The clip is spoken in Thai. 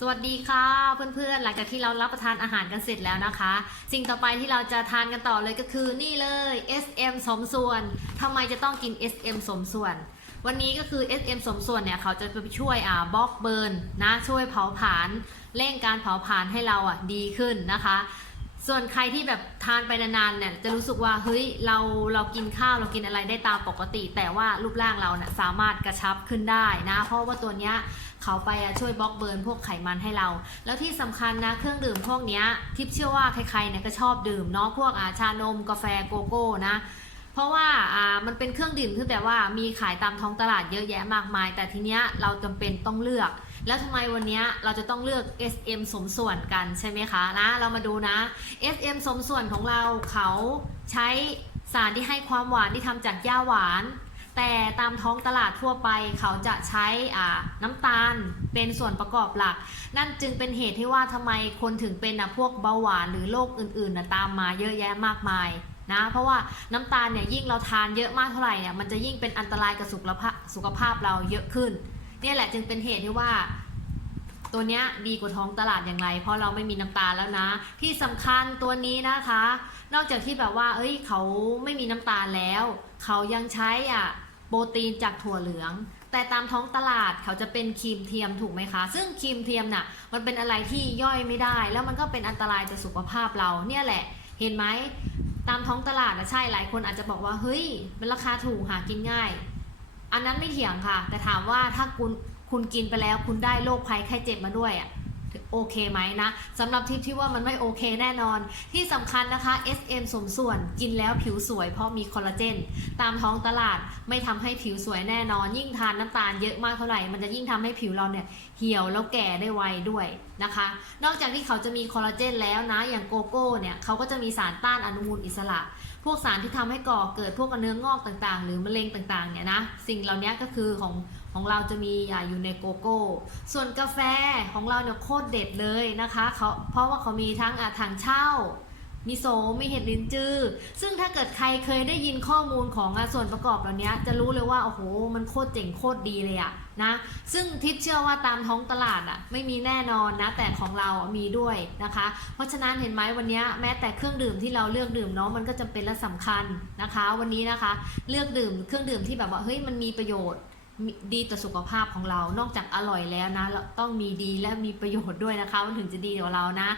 สวัสดีค่ะเพื่อนๆ หลังจากที่เรารับประทานอาหารกันเสร็จแล้วนะคะ สิ่งต่อไปที่เราจะทานกันต่อเลยก็คือนี่เลย SM สมส่วนทำไมจะต้องกิน SM สมส่วน วันนี้ก็คือ SM สมส่วนเนี่ยเขาจะไปช่วยอ่าบล็อกเบิร์นนะช่วยเผาผลาญเร่งการเผาผลาญให้เราอะดีขึ้นนะคะ ส่วนใครที่แบบทานไปนานๆเนี่ยจะรู้สึกว่าเฮ้ยเราเรากินข้าวเรากินอะไรได้ตามปกติ แต่ว่ารูปร่างเราเนี่ยสามารถกระชับขึ้นได้นะเพราะว่าตัวเนี้ยเขาไปช่วยบล็อกเบิร์นพวกไขมันให้เรา แล้วที่สำคัญนะเครื่องดื่มพวกเนี้ยทิปเชื่อว่าใครๆเนี่ยก็ชอบดื่มเนาะพวกอาชานมกาแฟโกโก้นะ เพราะว่าอ่ามันเป็นเครื่องดื่มที่แบบว่ามีขายตามท้องตลาดเยอะแยะมากมาย แต่ทีเนี้ยเราจำเป็นต้องเลือก แล้วทำไมวันนี้เราจะต้องเลือก SM สมส่วนกันใช่ไหมคะนะเรามาดูนะ SM สมส่วนของเราเขาใช้สารที่ให้ความหวานที่ทำจากหญ้าหวาน แต่ตามท้องตลาดทั่วไปเขาจะใช้น้ำตาลเป็นส่วนประกอบหลัก นั่นจึงเป็นเหตุที่ว่าทำไมคนถึงเป็นอะพวกเบาหวานหรือโรคอื่นๆนะตามมาเยอะแยะมากมาย นะเพราะว่าน้ำตาลเนี่ยยิ่งเราทานเยอะมากเท่าไหร่เนี่ยมันจะยิ่งเป็นอันตรายกับสุขภาพสุขภาพเราเยอะขึ้นเนี่ยแหละจึงเป็นเหตุที่ว่า ตัวเนี้ยดีกว่าท้องตลาดอย่างไร เพราะเราไม่มีน้ำตาลแล้วนะ ที่สำคัญตัวนี้นะคะ นอกจากที่แบบว่า เอ้ยเขาไม่มีน้ำตาลแล้ว เขายังใช้อะโปรตีนจากถั่วเหลือง แต่ตามท้องตลาดเขาจะเป็นครีมเทียมถูกไหมคะ ซึ่งครีมเทียมน่ะมันเป็นอะไรที่ย่อยไม่ได้ แล้วมันก็เป็นอันตรายต่อสุขภาพเราเนี่ยแหละเห็นไหม ตามท้องตลาดนะใช่หลายคนอาจจะบอกว่าเฮ้ยมันราคาถูกหากินง่าย อันนั้นไม่เถียงค่ะ แต่ถามว่าถ้าคุณคุณกินไปแล้ว คุณได้โรคภัยไข้เจ็บมาด้วยอะ โอเคไหมนะสำหรับทิปที่ว่ามันไม่โอเคแน่นอน ที่สำคัญนะคะ SM สมส่วนกินแล้วผิวสวยเพราะมีคอลลาเจน ตามท้องตลาดไม่ทำให้ผิวสวยแน่นอน ยิ่งทานน้ำตาลเยอะมากเท่าไหร่ มันจะยิ่งทำให้ผิวเราเนี่ยเหี่ยวแล้วแก่ได้ไวด้วยนะคะ นอกจากที่เขาจะมีคอลลาเจนแล้วนะ อย่างโกโก้เนี่ยเขาก็จะมีสารต้านอนุมูลอิสระ พวกสารที่ทำให้ก่อเกิดพวกเนื้องอกต่างๆ หรือมะเร็งต่างๆเนี่ยนะ สิ่งเหล่านี้ก็คือของ ของเราจะมีอยู่ในโกโก้ ส่วนกาแฟของเราเนี่ยโคตรเด็ดเลยนะคะเขาเพราะว่าเขามีทั้งอาถังเช่า มีโสมมีเห็ดลินจือ ซึ่งถ้าเกิดใครเคยได้ยินข้อมูลของส่วนประกอบเหล่านี้จะรู้เลยว่าโอ้โหมันโคตรเจ๋งโคตรดีเลยอะนะ ซึ่งทิปเชื่อว่าตามท้องตลาดอะไม่มีแน่นอนนะ แต่ของเราอะมีด้วยนะคะ เพราะฉะนั้นเห็นไหมวันนี้แม้แต่เครื่องดื่มที่เราเลือกดื่มเนาะมันก็จำเป็นและสำคัญนะคะ วันนี้นะคะ เลือกดื่มเครื่องดื่มที่แบบว่าเฮ้ยมันมีประโยชน์ ดีต่อสุขภาพของเรา นอกจากอร่อยแล้วนะเราต้องมีดีและมีประโยชน์ด้วยนะคะ มันถึงจะดีต่อเรานะ